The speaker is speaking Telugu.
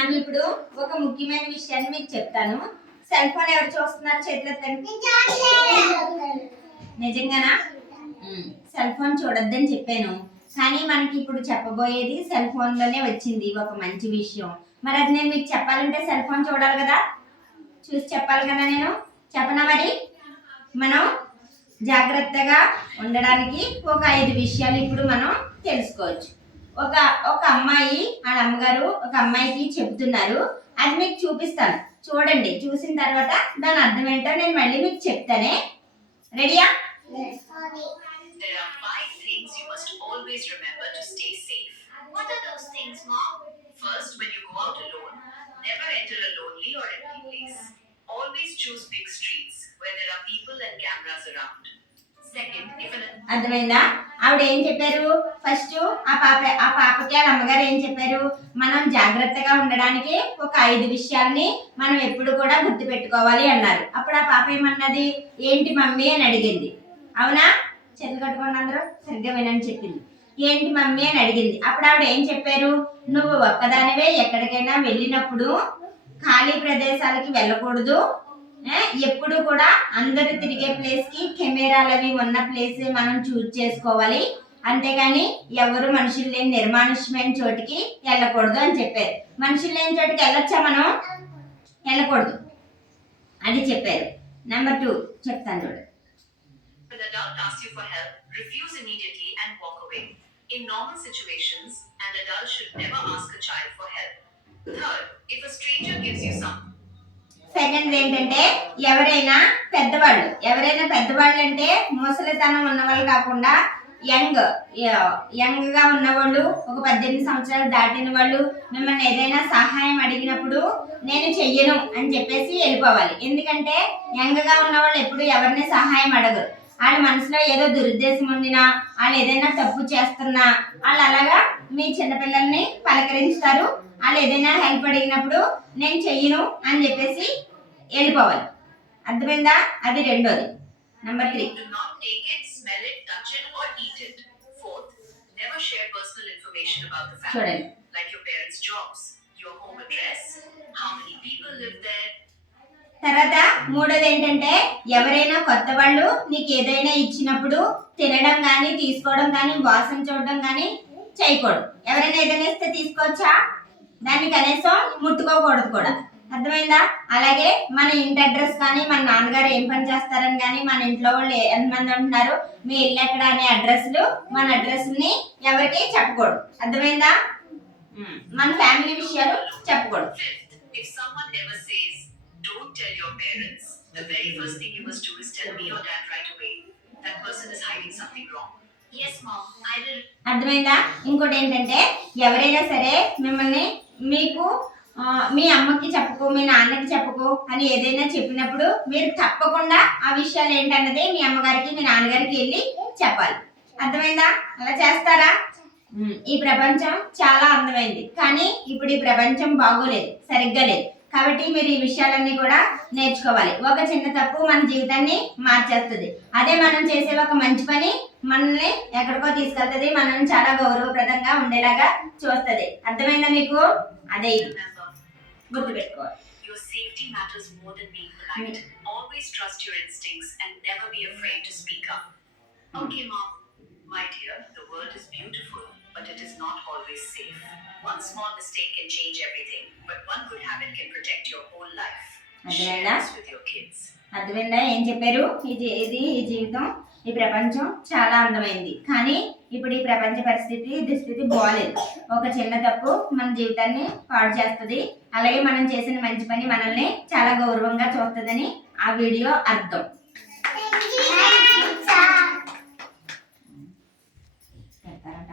మనం ఇప్పుడు ఒక ముఖ్యమైన విషయాన్ని మీకు చెప్తాను. సెల్ ఫోన్ ఎవరు చూస్తున్నారు? చేతిలో నిజంగానా? సెల్ ఫోన్ చూడొద్దని చెప్పాను, కానీ మనకి ఇప్పుడు చెప్పబోయేది సెల్ ఫోన్లోనే వచ్చింది ఒక మంచి విషయం. మరి అది నేను మీకు చెప్పాలంటే సెల్ ఫోన్ చూడాలి కదా, చూసి చెప్పాలి కదా. నేను చెప్పనా? మరి మనం జాగ్రత్తగా ఉండడానికి ఒక 5 విషయాలు ఇప్పుడు మనం తెలుసుకోవచ్చు. ఒక అమ్మాయి వాళ్ళ అమ్మగారు ఒక అమ్మాయికి చెప్తున్నారు. అది మీకు చూపిస్తాను, చూడండి. చూసిన తర్వాత దాని అర్థం ఏంటో నేను మళ్ళీ మీకు చెప్తానే. రెడీయా? There are 5 things you must always remember to stay safe. What are those things, Mom? First, when you go out alone, never enter a lonely or empty place. Always choose big streets where there are people and cameras around. Second, if an అర్థమైందా? ఆవిడ ఏం చెప్పారు? ఫస్ట్ ఆ పాపకి వాళ్ళ అమ్మగారు ఏం చెప్పారు? మనం జాగ్రత్తగా ఉండడానికి ఒక 5 విషయాల్ని మనం ఎప్పుడు కూడా గుర్తు పెట్టుకోవాలి అన్నారు. అప్పుడు ఆ పాప ఏమన్నది? ఏంటి మమ్మీ అని అడిగింది. అవునా? చేతులు కట్టుకోండి అందరూ, సరిగ్గా వినని చెప్పింది. ఏంటి మమ్మీ అని అడిగింది. అప్పుడు ఆవిడ ఏం చెప్పారు? నువ్వు ఒక్కదానివే ఎక్కడికైనా వెళ్ళినప్పుడు ఖాళీ ప్రదేశాలకి వెళ్ళకూడదు. ఎప్పుడు కూడా అందరు తిరిగే ప్లేస్ కి కెమెరాలు అవి ఉన్న ప్లేస్ మనం చూజ్ చేసుకోవాలి. అంతేగాని ఎవరు మనుషులు లేని నిర్మానుష్యమైన చోటికి వెళ్ళకూడదు అని చెప్పారు. మనుషులు లేని చోటికి వెళ్ళొచ్చా? మనం వెళ్ళకూడదు, అది చెప్పారు. నెంబర్ 2 చెప్తాను చూడండి. When an adult asks you for help, refuse immediately and walk away. In normal situations, an adult should never ask a child for help. Third, if a stranger gives you something. Second ఏంటంటే ఎవరైనా పెద్దవాళ్ళు అంటే ముసలితనం ఉన్నవాళ్ళు కాకుండా యంగ్ గా ఉన్నవాళ్ళు, ఒక 18 సంవత్సరాలు దాటిన వాళ్ళు మిమ్మల్ని ఏదైనా సహాయం అడిగినప్పుడు నేను చెయ్యను అని చెప్పేసి వెళ్ళిపోవాలి. ఎందుకంటే యంగ్ గా ఉన్న వాళ్ళు ఎప్పుడు ఎవరిని సహాయం అడగరు. వాళ్ళ మనసులో ఏదో దురుద్దేశం ఉండినా, వాళ్ళు ఏదైనా తప్పు చేస్తున్నా వాళ్ళు అలాగా మీ చిన్నపిల్లల్ని పలకరిస్తారు. వాళ్ళు ఏదైనా హెల్ప్ అడిగినప్పుడు నేను చెయ్యను అని చెప్పేసి వెళ్ళిపోవాలి. అర్థమైందా? అది రెండోది. Number 3. Do not take it, smell it, touch it or eat it. Fourth, never share personal information about the family. చూడండి. Like your parents' jobs, your home address, how many people live there. తర్వాత మూడోది ఏంటంటే ఎవరైనా కొత్త వాళ్ళు నీకు ఏదైనా ఇచ్చినప్పుడు తినడం కానీ తీసుకోవడం కానీ వాసన చూడడం కానీ చేయకూడదు. ఎవరైనా ఏదైనా ఇస్తే తీసుకోవచ్చా? దాన్ని కనీసం ముట్టుకోకూడదు కూడా. అర్థమైందా? అలాగే మన ఇంటి అడ్రస్ కానీ మన నాన్నగారు ఏం పని చేస్తారని కానీ మన ఇంట్లో వాళ్ళు ఎంతమంది ఉంటున్నారు, మీ ఇల్లు ఎక్కడ అనే అడ్రస్లు మన అడ్రస్ని ఎవరికి చెప్పకూడదు. అర్థమైందా? మన ఫ్యామిలీ విషయాలు చెప్పకూడదు. If someone ever says don't tell your parents, the very first thing you must do is tell me or dad right away. That person is hiding something wrong. Yes mom, I will. అర్థమైందా? ఇంకోటి ఏంటంటే ఎవరైనా సరే మిమ్మల్ని మీకు మీ అమ్మకి చెప్పుకో, మీ నాన్నకి చెప్పుకో అని ఏదైనా చెప్పినప్పుడు మీరు తప్పకుండా ఆ విషయాలు ఏంటన్నది మీ అమ్మగారికి మీ నాన్నగారికి వెళ్ళి చెప్పాలి. అర్థమైందా? అలా చేస్తారా? ఈ ప్రపంచం చాలా అందమైంది, కానీ ఇప్పుడు ఈ ప్రపంచం బాగోలేదు, సరిగ్గా లేదు. కాబట్టి మీరు ఈ విషయాలన్నీ కూడా నేర్చుకోవాలి. ఒక చిన్న తప్పు మన జీవితాన్ని మార్చేస్తుంది. అదే మనం చేసే ఒక మంచి పని మనల్ని ఎక్కడికో తీసుకెళ్తుంది, మనల్ని చాలా గౌరవప్రదంగా ఉండేలాగా చూస్తుంది. అర్థమైందా మీకు? అదే ఇది గుర్తుపెట్టుకోవాలి. Your safety matters more than being polite. Always trust your instincts and never be afraid to speak up. Okay mom. My dear, the world is beautiful, but it is not always safe. One small mistake can change everything, but one good habit can protect your whole life. Share this with your kids. అర్థమైందా ఏం చెప్పారు? ఈ జీవితం, ఈ ప్రపంచం చాలా అందమైంది, కానీ ఇప్పుడు ఈ ప్రపంచ దుస్థితి బాగాలేదు. ఒక చిన్న తప్పు మన జీవితాన్ని పాడు చేస్తుంది. అలాగే మనం చేసిన మంచి పని మనల్ని చాలా గౌరవంగా చూస్తుందని ఆ వీడియో అర్థం.